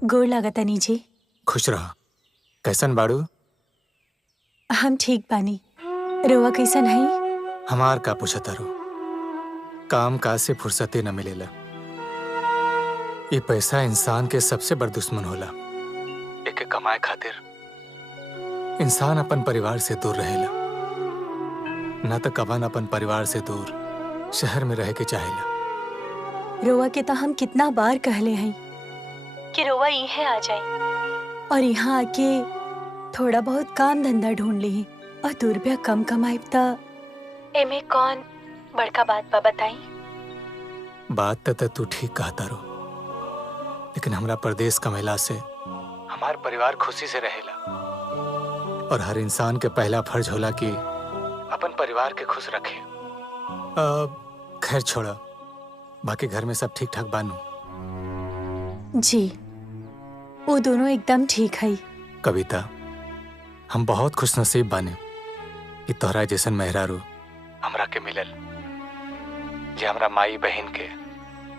गोड़ लागतानी जी। खुश रह। कैसन बाड़ू? हम ठीक बानी, रोवा कैसन हई? हमार का पूछतारू? काम काज से फुर्सते न मिलेला। ये पैसा इंसान के सबसे बड़ दुश्मन होला। एके कमाए खातिर इंसान अपन परिवार से दूर रहेला, न तो कवन अपन परिवार से दूर शहर में रह के चाहेला। रोवा के तो हम कितना बार कहले हई कि रोवा इहे आ जाए और यहाँ आके थोड़ा बहुत काम धंधा ढूंढ ली और 2 रुपया कम कमाई तो एमे कौन बड़का बात बा बताई। बात तो तू ठीक कहता रो, लेकिन हमरा परदेश कमेला से हमार परिवार खुशी से रहेला और हर इंसान के पहला फर्ज होला कि अपन परिवार के खुश रखे। खैर छोड़ा, बाकी घर में सब ठीक ठाक बानू? जी, वो दोनों एकदम ठीक है। कविता, हम बहुत खुशनसीब बाने कि तोहरा जैसन मेहरारू हमरा के मिलल, जे हमरा माई बहन के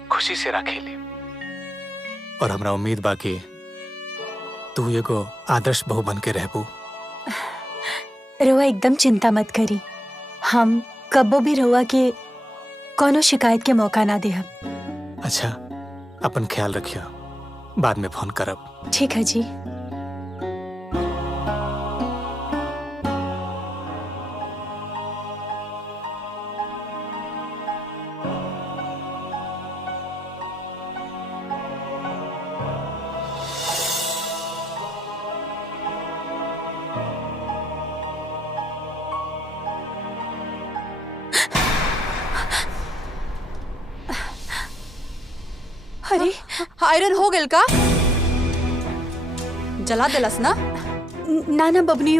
खुशी से रखेले। और हमरा उम्मीद बा कि तू एगो आदर्श बहू बन के रहबू। रोवा एकदम चिंता मत करी, हम कबो भी रोवा के कोनो शिकायत के मौका ना दे। अच्छा, अपन ख्याल रखियो, बाद में फोन करब। ठीक है जी। अरे आयरन हो गेल का? जला देलस ना? ना ना बबनी,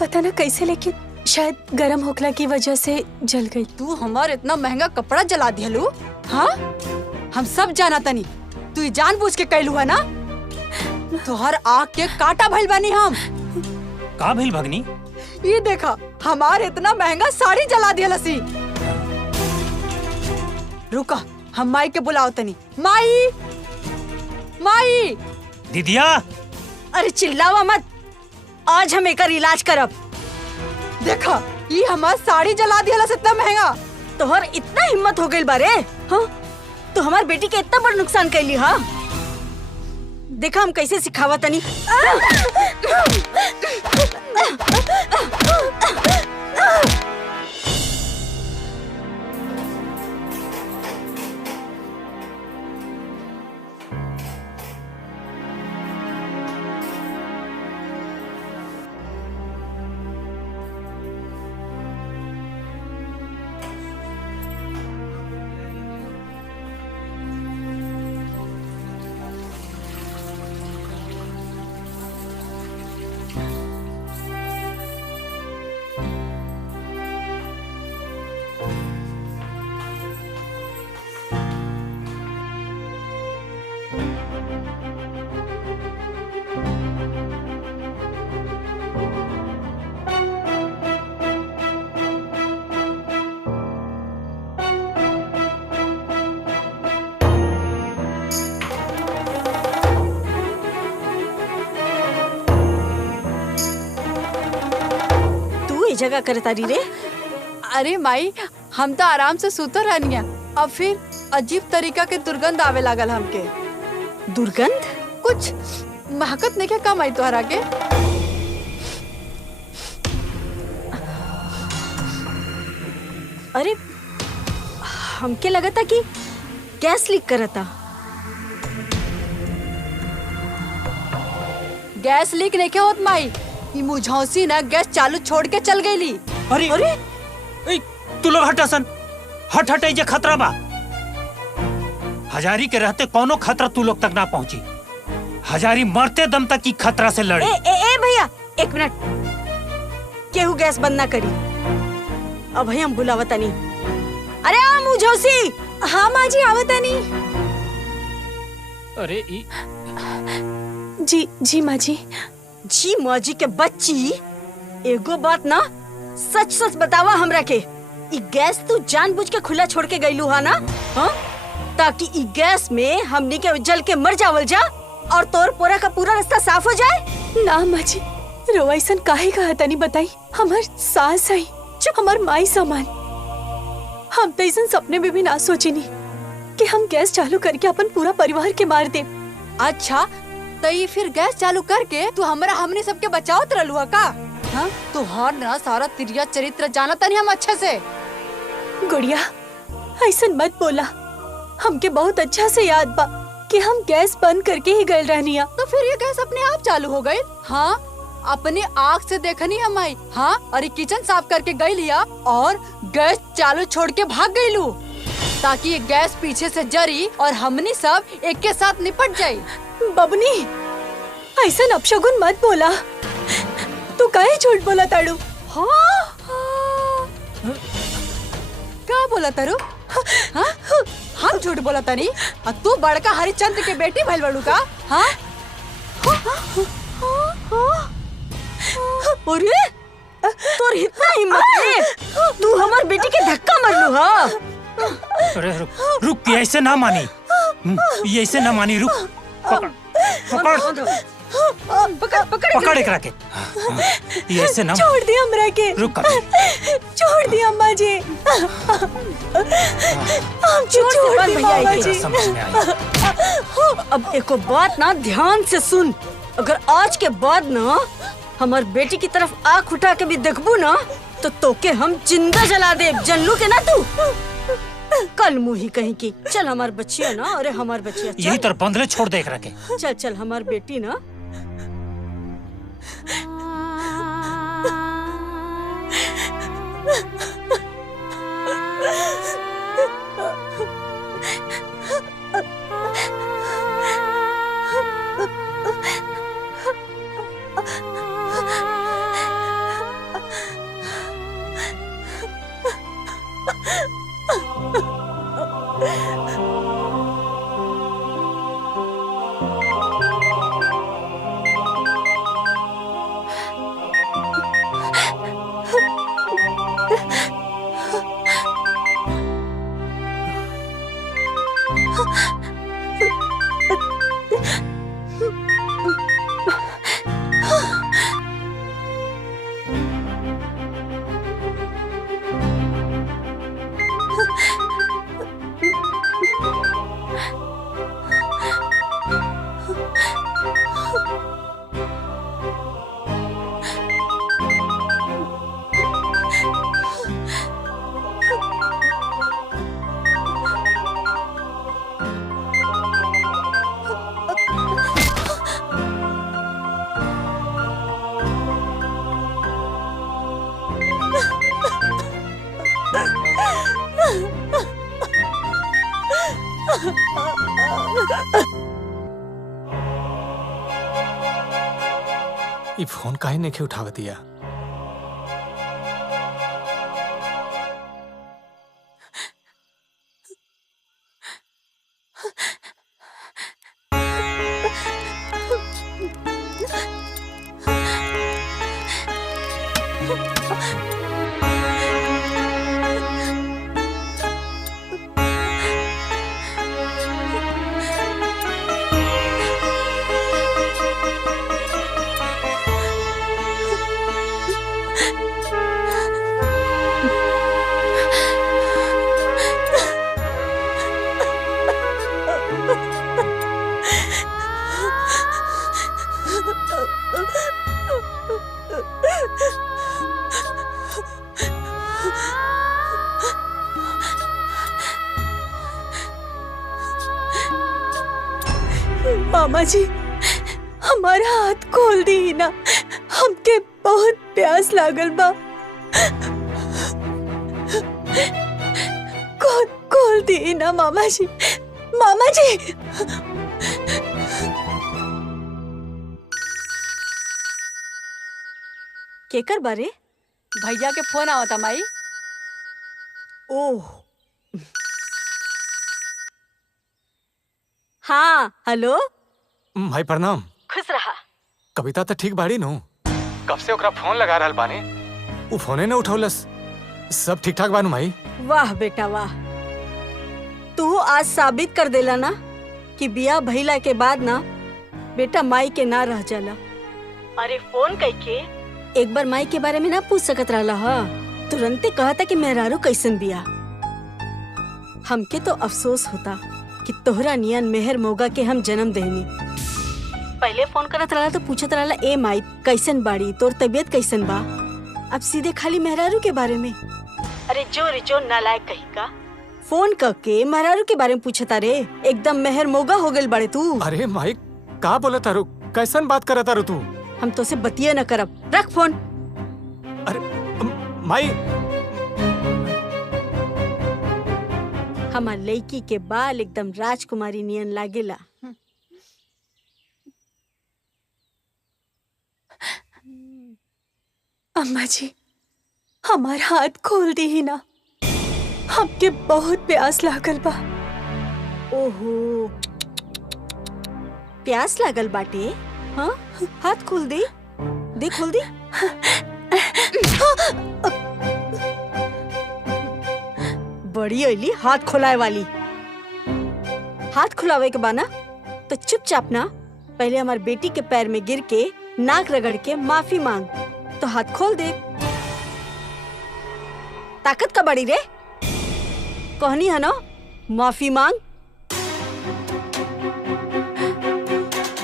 पता ना कैसे, लेकिन शायद गरम होखला की वजह से जल गई। तू हमार इतना महंगा कपड़ा जला दिहलू? हाँ, हम सब जाना तनी तू जानबूझ के कैलू है ना? तोहर आँख के काटा भइल बानी हम। का भइल भगनी? ये देखा, हमार इतना महंगा साड़ी जला दिहलसी। रुका, हम माई के बुलाओ तनी। माई, माई। दीदिया, अरे चिल्लावा मत, आज हम एकर इलाज करब। देखा, ये हमार साड़ी जला दिया इतना महंगा। तोहर इतना हिम्मत हो गई बारे? हाँ, तो हमार बेटी के इतना बड़ नुकसान कैली। हाँ, देखा हम कैसे सिखावा तनी। जगह करे तारी रे? अरे माई, हम तो आराम से सुतर रहनिया, अब फिर अजीब तरीका के दुर्गंध आवे लागल हमके। दुर्गंध? कुछ महकत नहीं क्या कम आई तोहरा के? अरे हमके लगा था कि गैस लीक करता। गैस लीक नहीं क्या होत माई, मुझौसी ना गैस चालू छोड़ के चल गई। अरे अरे तू लोग हटासन, हट हट, ये खतरा बा। हजारी के रहते कोनो खतरा तू लोग तक ना पहुंची। हजारी मरते दम तक की खतरा से लड़ी। ए भैया, 1 मिनट, केहू गैस बंद ना करी। अब भैया हम बुलावता नहीं। अरे आ मुझौसी। हाँ माँ जी, आवता नहीं। अरे जी जी माँ जी। जी मौजी के बच्ची, एगो बात ना सच सच बतावा हमरा के, ई गैस तू जानबूझ के खुला छोड़ के गईलू हा ना? हाँ, त ताकि ई गैस में हमनी के जल के मर जावल जा और तोर पोरा का पूरा रास्ता साफ हो जाए। ना अम्मा जी, रोवा ऐसा काहे कहा तनी बताई। हमार सास आई जो हमार माई समान। हम तो ऐसा सपने में भी ना सोचिनी कि हम गैस चालू करके अपन पूरा परिवार के मार दे। अच्छा तो ये फिर गैस चालू करके तू हमरा हमने सबके बचावत रहलू है का? हाँ तू हर ना सारा तिरिया चरित्र जाना तनी हम अच्छे से। गुड़िया ऐसा मत बोला। हमके बहुत अच्छा से याद बा कि हम गैस बंद करके ही गए रहनिया। तो फिर ये गैस अपने आप चालू हो गई? हाँ अपने आँख से देखनी हम आई। हाँ अरे किचन साफ करके गई लिया और गैस चालू छोड़ के भाग गई लू ताकि ये गैस पीछे से जरी और हमनी सब एक के साथ निपट जाये। बबनी ऐसा अपशगुन मत बोला। तू काहे झूठ बोला ताड़ू? हाँ क्या बोला तारू? हाँ हम झूठ बोला तानी? तू बड़का हरिश्चंद्र के बेटी भइल बड़ू का? हाँ अरे तोर इतना हिम्मत है तू हमार बेटी के धक्का मारलू। हाँ अरे रुक, ये ऐसे ना मानी। ये ऐसे ना मानी, रुक। पकड़ एकरा के। ये ऐसे ना। छोड़ दी हमरा के। रुक अभी। छोड़ दी अम्मा जी। छोड़ दी अम्मा जी। समझ में आई। अब एको बात ना ध्यान से सुन। अगर आज के बाद ना हमार बेटी की तरफ आँख उठा के भी देखबू ना तो तोके हम जिंदा जला दे। जानलू के ना तू? कल मुही कहीं की। चल हमार बच्चिया ना। अरे हमार बच्चिया यही तरह बंदले छोड़ दे एकरा के। चल चल हमार बेटी ना। ये फोन काहे नहीं उठाव दिया? मामा जी हमारा हाथ खोल दी ना। हमके बहुत प्यास लागल बा। खोल दी ना मामा जी। मामा जी केकर बारे? भैया के फोन आवता माई। ओह हाँ हेलो। भाई प्रणाम। खुश रहा। कविता तो ठीक बाड़ी नु? कब से ओकरा फोन लगा रहल बानी, वो फोने न उठौलस। सब ठीक ठाक बानू माई? वाह बेटा वाह। तू आज साबित कर देला ना कि बिया भइला के बाद ना बेटा माई के ना रह जाला। अरे फोन करके एक बार माई के बारे में ना पूछ सकत रहला हा, तुरंते कहता कि मेहरारू कैसन बिया। हमके तो अफसोस होता कि तोहरा नियन मेहर मोगा के हम जन्म देनी। पहले फोन करत रहला तो पूछत रहला ए माई कैसन बाड़ी, तोर तबीयत कैसन बा। अब सीधे खाली मेहरारू के बारे में। अरे जो नालायक कहीं का फोन करके मेहरारू के बारे में पूछता रे, एकदम मेहर मोगा हो गइल बड़े तू। अरे माई का बोला तारू, कैसन बात करत तारू तू? हम तो से बतिया न करब, रख फोन। अरे माई हमार लड़की के बाल एकदम राजकुमारी नियन लागेला। अम्मा जी हमार हाथ खोल दी ही ना, हमके बहुत प्यास लागल बा। ओहो प्यास लागल बाटे। हाँ हाथ खोल दे, दे खोल दे। बड़ी अली हाथ खुलाए वाली। हाथ खुलावे के बाना तो चुपचाप ना पहले हमार बेटी के पैर में गिर के नाक रगड़ के माफी मांग, तो हाथ खोल दे। ताकत का बड़ी रे, कहनी है ना माफी मांग,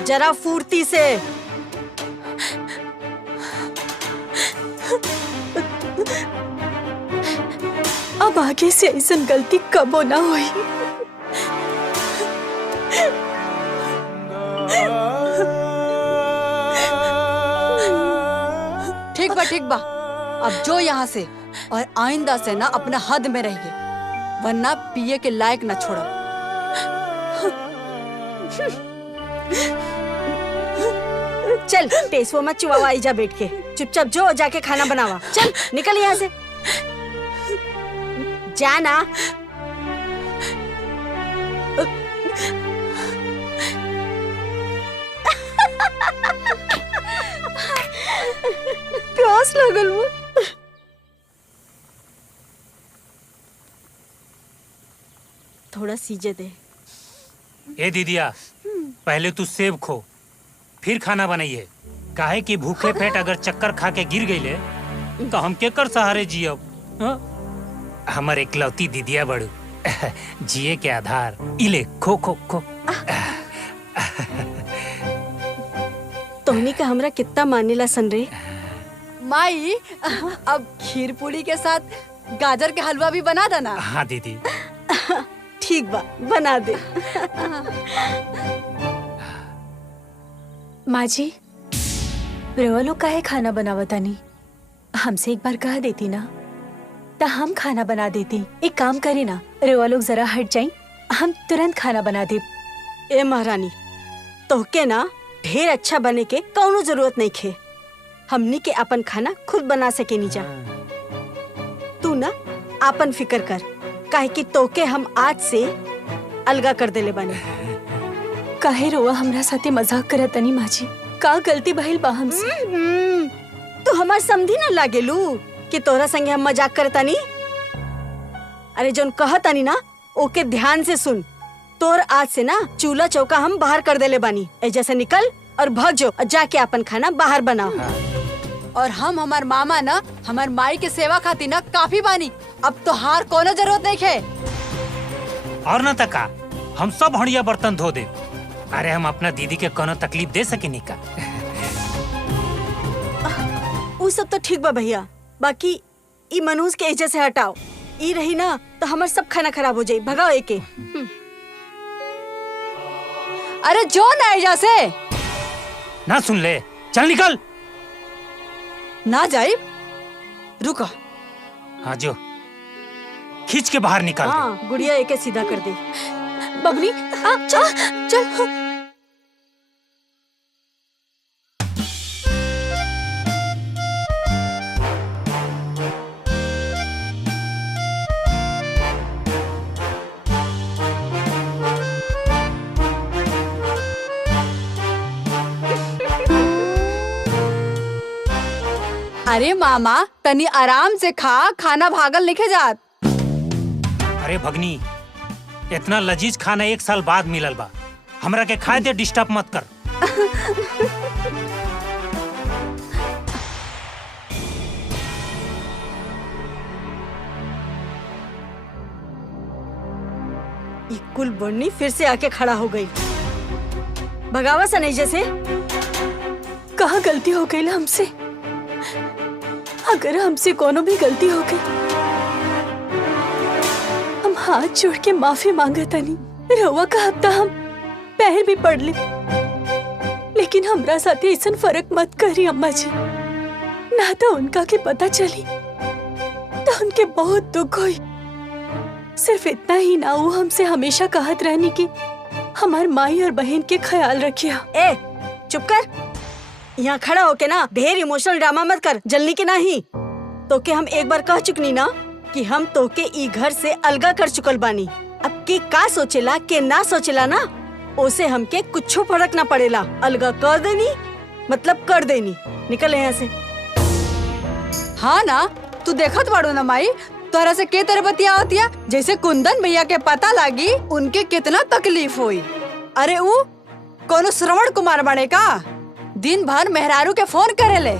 जरा फुर्ती से। अब आगे से ऐसा गलती कबो ना हुई। ठीक बा, अब जो यहाँ से और आइंदा से ना अपना हद में रहिए, वरना पिए के लायक ना छोड़ो। चल टेसो मत चिवावा, जा बैठ के चुपचाप जो जाके खाना बनावा। चल निकल यहाँ से, जाना। प्यास लगल वो। थोड़ा सीजे दे। ए दीदिया, पहले तू सेब खो, फिर खाना बनाइए। काहे कि भूखे पेट अगर चक्कर खा के गिर गईले तो हम केकर सहारे जियब? हमर एकलौती दीदिया बड़ू, जिए के आधार। इले खो खो खो। तोहनी का हमरा कितना मानेला सन रे। माई अब खीर पूरी के साथ गाजर के हलवा भी बना देना। हाँ दीदी। ठीक बा, बना दे। माँ जी रेवा लोग काहे खाना बनावतानी, हमसे एक बार कह देती ना तो हम खाना बना देती। एक काम करे ना, रेवा लोग जरा हट जाएं, हम तुरंत खाना बना दे। ए महारानी, तोहके ना ढेर अच्छा बने के कौनो जरूरत नहीं खे। हमनी के अपन खाना खुद बना सके नी जा। तू ना अपन फिकर कर, काहे कि तोके हम आज से अलगा कर देले बानी। काहे रोवा हमरा साथे मजाक करतनी माँ जी, का गलती भइल बा हमसे? तू हमार समझी ना लागेलू कि तोहरा संगे हम मजाक करतानी। अरे जोन कहतानी ना ओके ध्यान से सुन। तोर आज से ना चूल्हा चौका हम बाहर कर देले बानी। ऐसे से निकल और भाग जो, जाके अपन खाना बाहर बनाओ। और हम हमार मामा ना हमार माई के सेवा खातिर ना काफी बानी। अब तो हार कोनो जरूरत नहीं है। और न तका हम सब हड़िया बर्तन धो दे। अरे हम अपना दीदी के कोनो तकलीफ दे सके नहीं का? वो सब तो ठीक बा भैया, बाकी ई मनूस के एजे से हटाओ। ई रही ना तो हमार सब खाना खराब हो जाई। भगाओ एके। अरे जो ना एजा से ना सुन ले, चल निकल। ना जाए, रुको। हाँ जो खींच के बाहर निकाल दे। हाँ गुड़िया एके सीधा कर दे। बबनी चल चल। अरे मामा तनी आराम से खा, खाना भागल लिखे जात। अरे भगनी, इतना लजीज खाना 1 साल बाद मिलल बा, हमरा के खाए दे, डिस्टर्ब मत कर। ये कुल बन्नी फिर से आके खड़ा हो गई। भगावा सा नहीं जैसे। कहाँ गलती हो गई हमसे? अगर हमसे कोनो भी गलती हो गई, हम हाथ जोड़ के माफी मांगा तनी। रउआ का हफ्ता हम पैर भी पड़ ले, लेकिन हमरा साथे ऐसा फर्क मत करी अम्मा जी, ना तो उनका के पता चली तो उनके बहुत दुख हुई। सिर्फ इतना ही ना, वो हमसे हमेशा कहत रहनी कि हमार माई और बहन के ख्याल रखिया। ए चुप कर, यहाँ खड़ा होके ना ढेर इमोशनल ड्रामा मत कर, जल्दी के नहीं। तो के हम एक बार कह चुकनी ना कि हम तो के ई घर से अलगा कर चुकल बानी। अब के का सोचेला के ना सोचेला ना, ओसे हमके कुछ फर्क ना पड़ेला। अलगा कर देनी मतलब कर देनी, निकल यहाँ से। हाँ ना, तू देखत बाड़ू ना माई, तोरा से के तरह बतिया जैसे कुंदन भैया के पता लागी उनके कितना तकलीफ हुई। अरे वो कोनो श्रवण कुमार बने का, दिन भर मेहरारू के फोन करेले।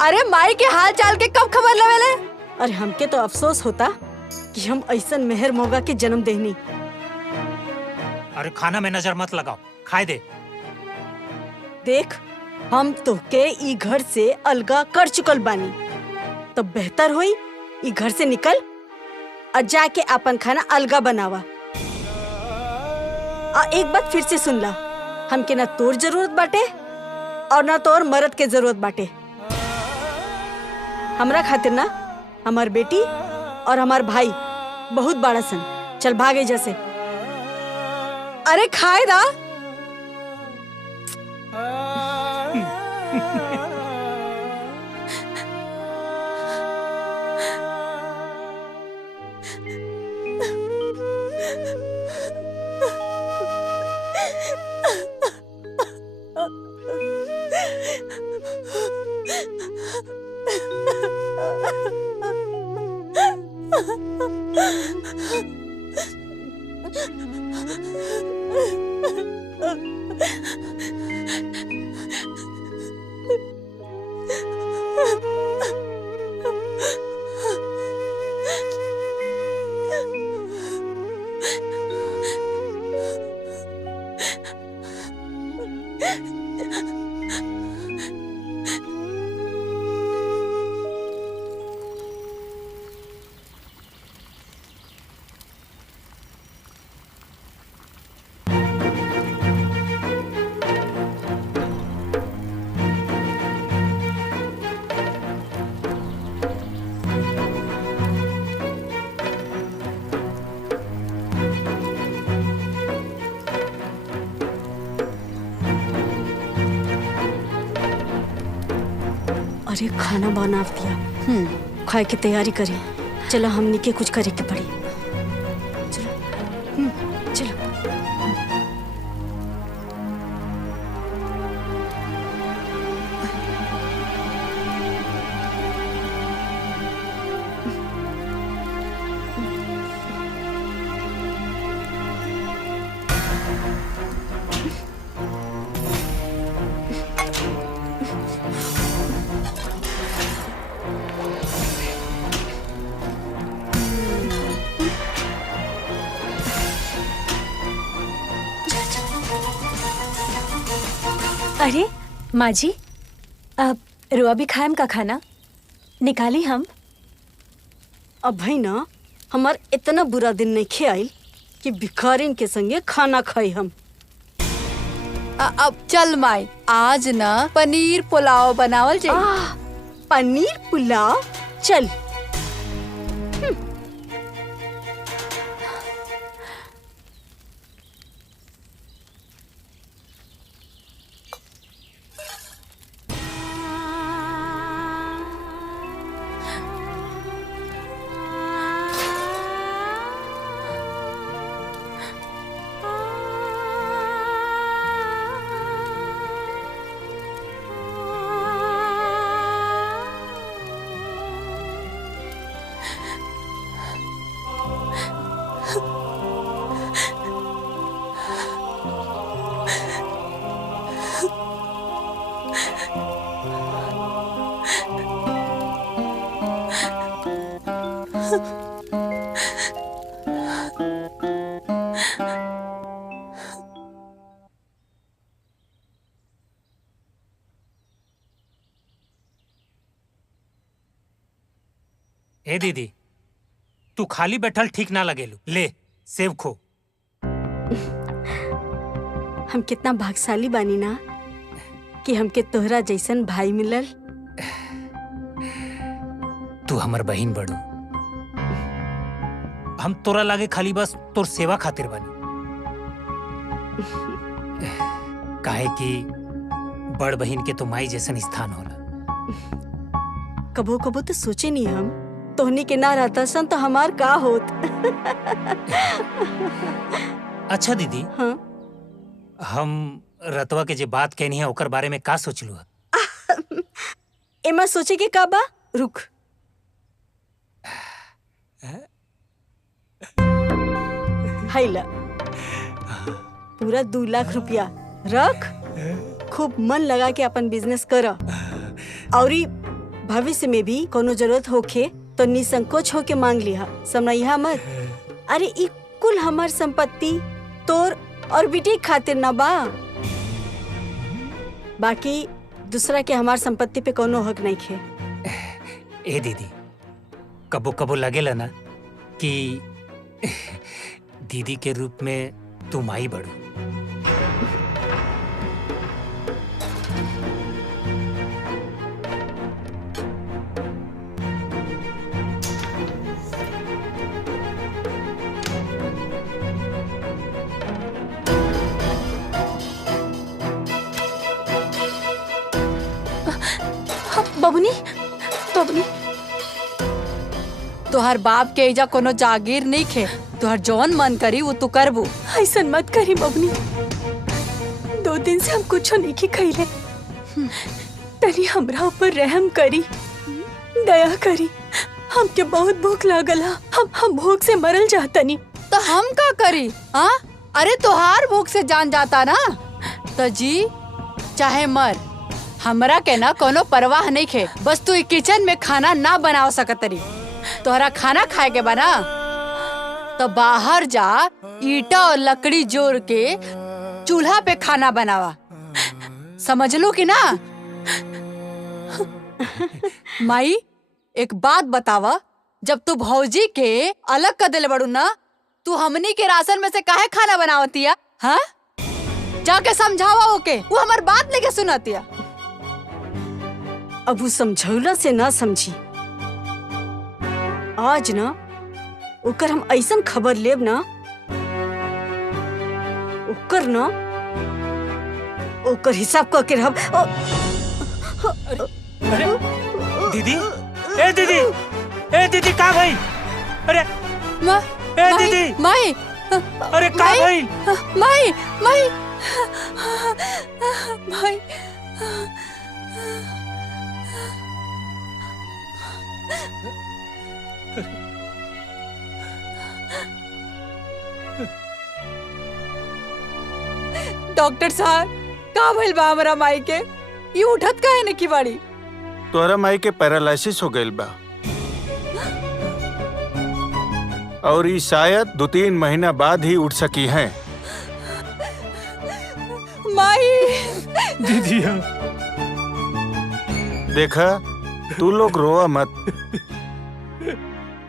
अरे माई के हाल चाल के कब खबर लवेले। अरे हमके तो अफसोस होता कि हम ऐसा मेहर मोगा के जन्म देनी। अरे खाना में नजर मत लगाओ, खाए दे। देख, हम तो के ई घर से अलगा कर चुकल बानी, तो बेहतर होई ई घर से निकल और जाके अपन खाना अलगा बनावा। एक बात फिर से सुन ला, हमके ना तोर जरूरत बाटे और ना तोर मर्द के जरूरत बाटे। हमरा खातिर ना हमार बेटी और हमार भाई बहुत बड़ा सन। चल भागे जैसे। अरे खाए दा। अरे खाना बना दिया, खाए की तैयारी करी। चलो हमनी के कुछ करे के पड़ी। चलो चलो। अरे माँ जी, अब रुआ भी खाएम का खाना निकाली हम। अब भाई ना हमार इतना बुरा दिन नहीं खेआइल कि भिखारिन के संगे खाना खाई हम। अब चल माई, आज ना पनीर पुलाव बनावल जाए। पनीर पुलाव, चल। ए दीदी, तू खाली बैठल ठीक ना लगेलू। ले सेब खो। हम कितना भाग्यशाली बानी ना कि हमके तोहरा जैसन भाई मिलल। तू हमर बहिन बड़ू। हम तोरा लागे खाली बस तोर सेवा खातिर बनी। काहे कि बड़ बहिन के तो माई जैसन स्थान होला। कबो कबो तो सोचे नहीं हम तोहनी के ना रहता सन तो हमार का होत। अच्छा दीदी, हाँ? हम रतवा के जे बात कहनी है ओकर बारे में का सोचलू है? एमा सोचे के का बा? रुक। हाइला पूरा 2 लाख रुपया रख, खूब मन लगा के अपन बिजनेस कर, और भविष्य में भी कोनो जरूरत होखे तो निसंकोच होके मांग लिहा, समझिया मत। अरे ई कुल हमार संपत्ति तोर और बेटी खातिर ना बा, बाकी दूसरा के हमार संपत्ति पे कोनो हक नहीं खे। ए दीदी, कबो कबो लगेला ना कि दीदी के रूप में तू माई बड़ू। बबुनी, बबुनी, तोहर बाप के एजा कोनो जागीर नहीं खे। तोहर जौन मन करी वो तू करबू। ऐसन मत करी बबुनी। 2 दिन से हम कुछ नहीं खइले। तनी हमरा ऊपर रहम करी, दया करी। हमके बहुत भूख लागल है। हम भूख से मरल जातनी। तो हम का करी? हाँ, अरे तोहार भूख से जान जाता ना तो जी चाहे मर, हमरा के ना कोनो परवाह नहीं खे। बस तू किचन में खाना ना बनाव सकतरी। तोहरा खाना खाए के बना तो बाहर जा, ईटा और लकड़ी जोड़ के चूल्हा पे खाना बनावा। समझ लो कि ना? माई एक बात बतावा, जब तू भौजी के अलग कर देले बड़ू ना, तू हमनी के राशन में से काहे खाना बनावतिया? हाँ, जाके समझावा ओके। वो हमार बात लेके सुनातिया। अब वो समझौला से ना समझी। आज ना ओकर हम ऐसन खबर लेब ना, ओकर हिसाब करके रहब। अरे दीदी, ए दीदी, ए दीदी का भाई? अरे ए दीदी, माई, अरे का भाई? माई, माई, भाई, डॉक्टर साहब का भइल बा हमरा माई के? ये उठत काहे न की बाड़ी? तोहरा माई के पैरालिसिस हो गइल बा और ये शायद 2-3 महीना बाद ही उठ सकी हैं। माई, दीदी देखा, तू लोग रोआ मत।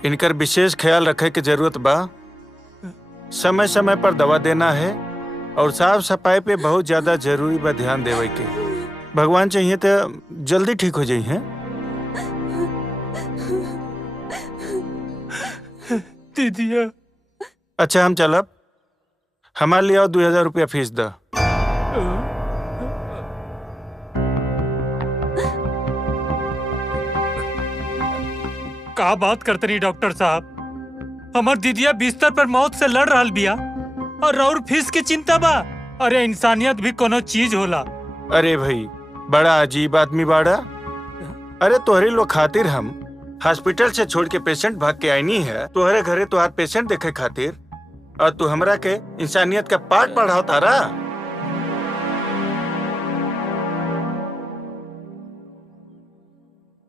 इनकर विशेष ख्याल रखे की जरूरत बा। समय समय पर दवा देना है और साफ सफाई पे बहुत ज्यादा जरूरी बा ध्यान देवे के। भगवान चाहिए तो जल्दी ठीक हो जाई हैं। दीदिया, अच्छा हम चलब, हमारे लिए 2000 रुपया फीस दा। का बात करते रही डॉक्टर साहब? हमार दीदिया बिस्तर पर मौत से लड़ रहा बिया और फीस की चिंता बा। अरे इंसानियत भी कोनो चीज होला। अरे भाई, बड़ा अजीब आदमी बाड़ा। अरे तोहरे लोग खातिर हम हॉस्पिटल से छोड़ के पेशेंट भाग के आईनी है तोहरे घरे तोहार पेशेंट देखे खातिर, और तू हमरा के इंसानियत का पाठ पढ़ाओ तारा।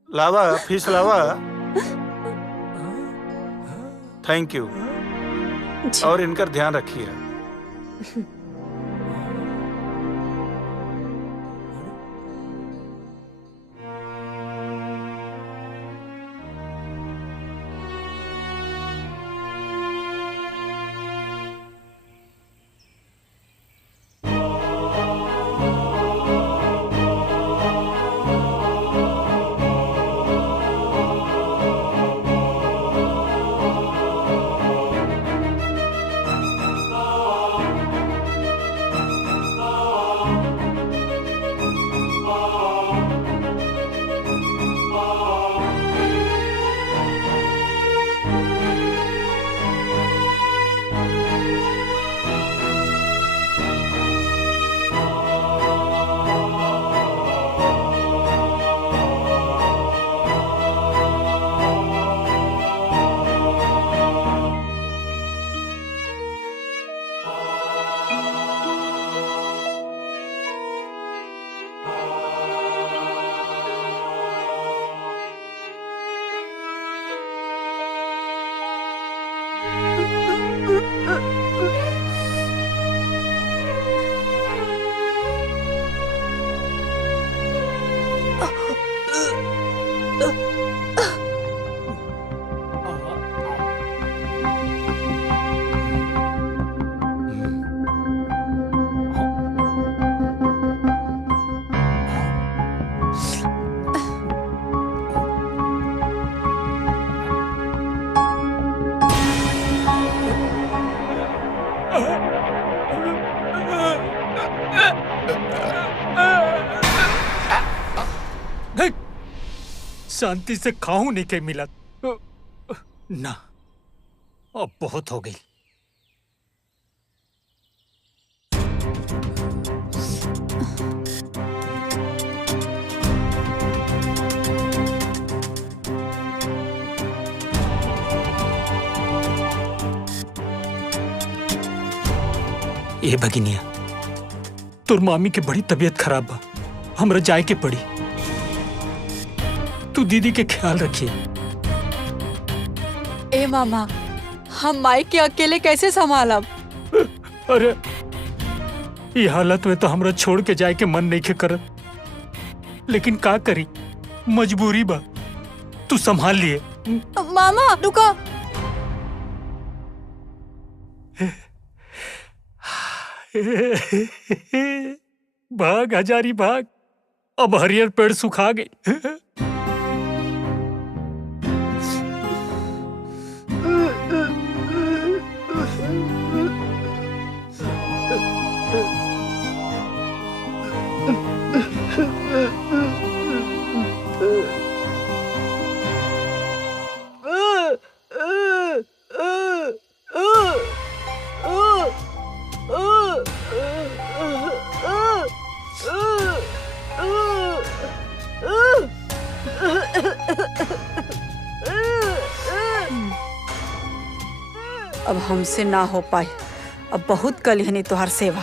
लावा फीस लावा। Thank you. जी। और इनका ध्यान रखिए। शांति से खाऊं नहीं के मिला ना, अब बहुत हो गई। ए भगिनिया, तोर मामी के बड़ी तबीयत खराब बा, हमरा जाए के पड़ी। तू दीदी के ख्याल रखिए। ए मामा, हम माई के अकेले कैसे संभालब? अरे ये हालत में तो हमरा छोड़ के जाए के मन नहीं के करत, लेकिन का करी, मजबूरी बा। तू संभाल लिए। मामा रुको। भाग हजारी भाग, अब हरियर पेड़ सुखा गई। अब हमसे ना हो पाए, अब बहुत कलिहनी तोहर सेवा।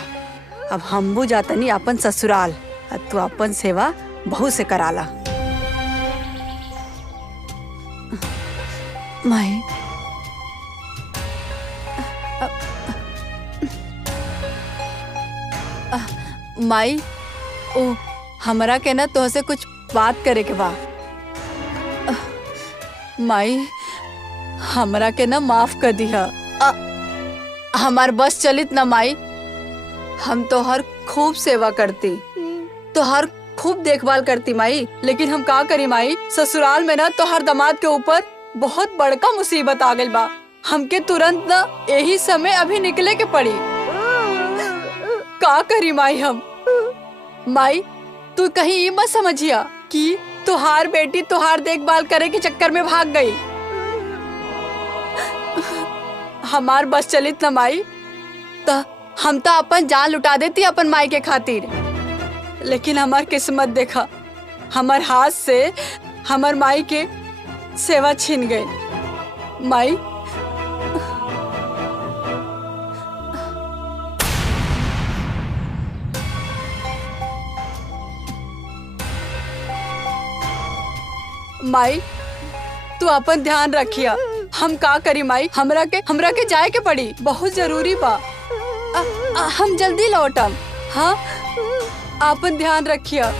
अब हमबू जातनी अपन ससुराल, अब तू अपन सेवा बहू से कराला। माई, माई, ओ हमरा के ना तो से कुछ बात करे के बा। माई, हमरा के ना माफ कर दिया। हमार बस चलित ना माई, हम तो हर खूब सेवा करती, तो हर खूब देखभाल करती माई, लेकिन हम का करी माई, ससुराल में ना तो हर दामाद के ऊपर बहुत बड़का मुसीबत आ गई बा। हमके तुरंत ना यही समय अभी निकले के पड़ी। का करी माई हम? माई, तू कहीं ये मत समझिया कि तुहार बेटी तुहार देखभाल करे के चक्कर में भाग गई। हमार बस चलित न माई, तो हम तो अपन जान लुटा देती अपन माई के खातिर, लेकिन हमार किस्मत देखा, हमार हाथ से हमार माई के सेवा छीन गई। माई, माई, तू अपन ध्यान रखिया, हम का करी माई, हमरा के जाए के पड़ी, बहुत जरूरी बा। हम जल्दी लौटम। हाँ, आपन ध्यान रखिया।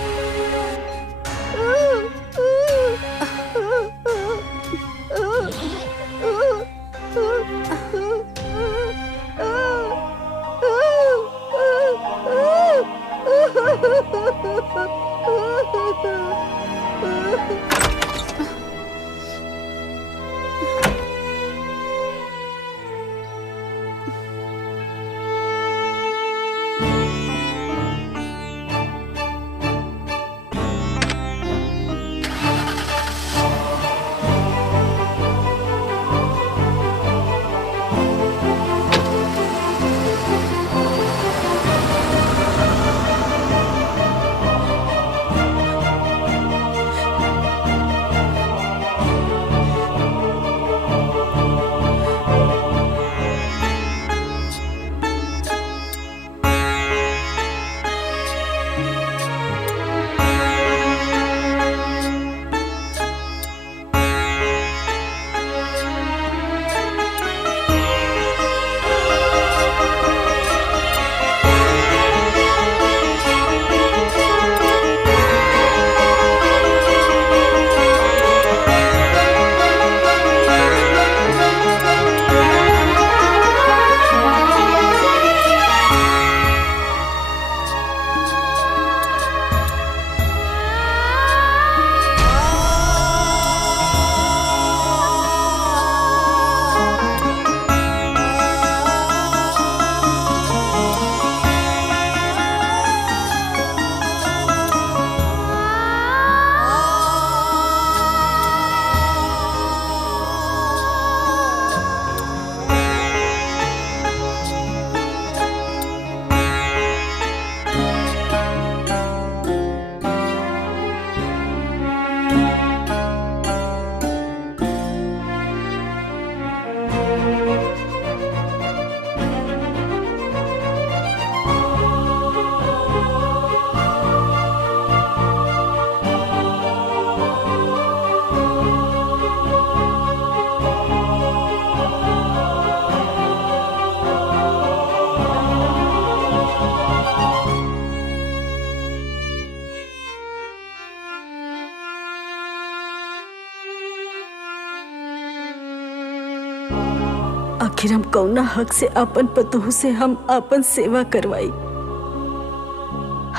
आखिर हम कौना हक से अपन पतोह से हम अपन सेवा करवाई?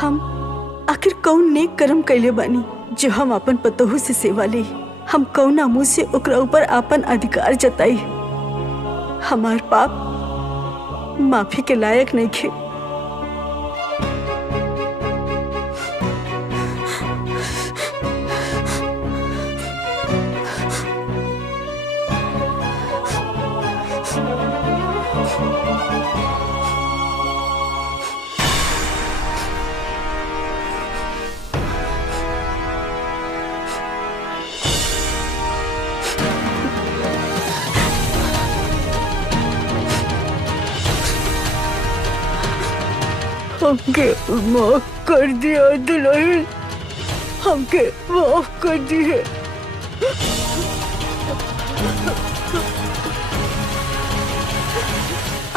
हम आखिर कौन नेक कर्म कैले बानी जो हम अपन पतोह से सेवा ली? हम कौना मुँह से ओकरा ऊपर अपन अधिकार जताई? हमार पाप माफी के लायक नहीं खे। हमके माफ कर दिया दुल्हन, हमके माफ कर दिए।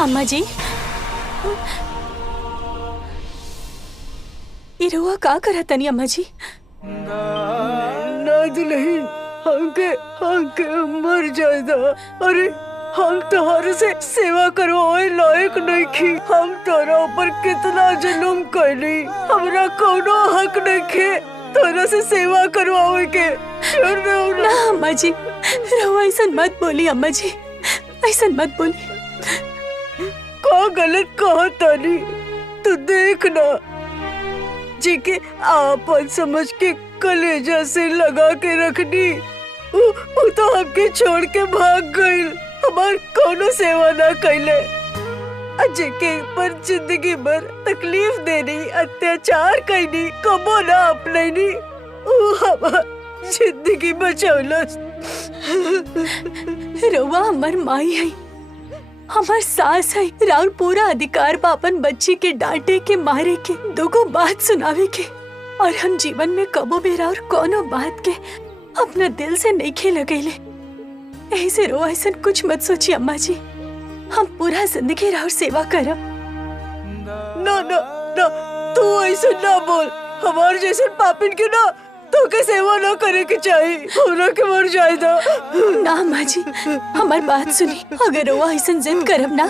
अम्मा जी, ये रउआ का करत तनी अम्मा जी? ना दुल्हन, हमके मर जाएगा। अरे हम तोहरे से सेवा करवाए लायक नहीं थी। हम तोरा ऊपर कितना जुल्म कैली, हमरा कोनो हक नहीं खे तोरा से सेवा करवावे के। छोड़ दे ना अम्मा जी, रउआ ऐसा मत बोली अम्मा जी, ऐसा मत बोली। का गलत कहा तानी? तू देख ना, जी के आपन समझ के कलेजा से लगा के रखनी, वो तो हमके छोड़ के भाग गई। हमार कोनो सेवा ना कैले, अजय के पर जिंदगी भर तकलीफ देनी, अत्याचार करनी, कबो ना अपनैनी, वो हमार जिंदगी बचौलस। रउआ हमार माई है, हमार सास है। राउर पूरा अधिकार बा अपन बच्ची के डांटे के, मारे के, दोगो बात सुनावे के। और हम जीवन में कबो भी राउर कोनो बात के अपना दिल से नहीं खे लगेले। यही से रोआ ऐसा कुछ मत सोची अम्मा जी। हम पूरा जिंदगी राउर सेवा करब। ना ना ना, तू ऐसे ना बोल। हमारे जैसे पापिन के ना तो के सेवा ना करे के चाहिए। हमरा के मर जाए तो ना अम्मा जी, हमार बात सुनी। अगर रोआ ऐसा जिद करब ना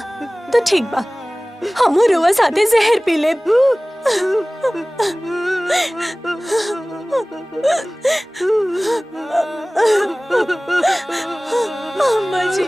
तो ठीक बा, हम रोआ साथे जहर पी लेब। अम्मा जी,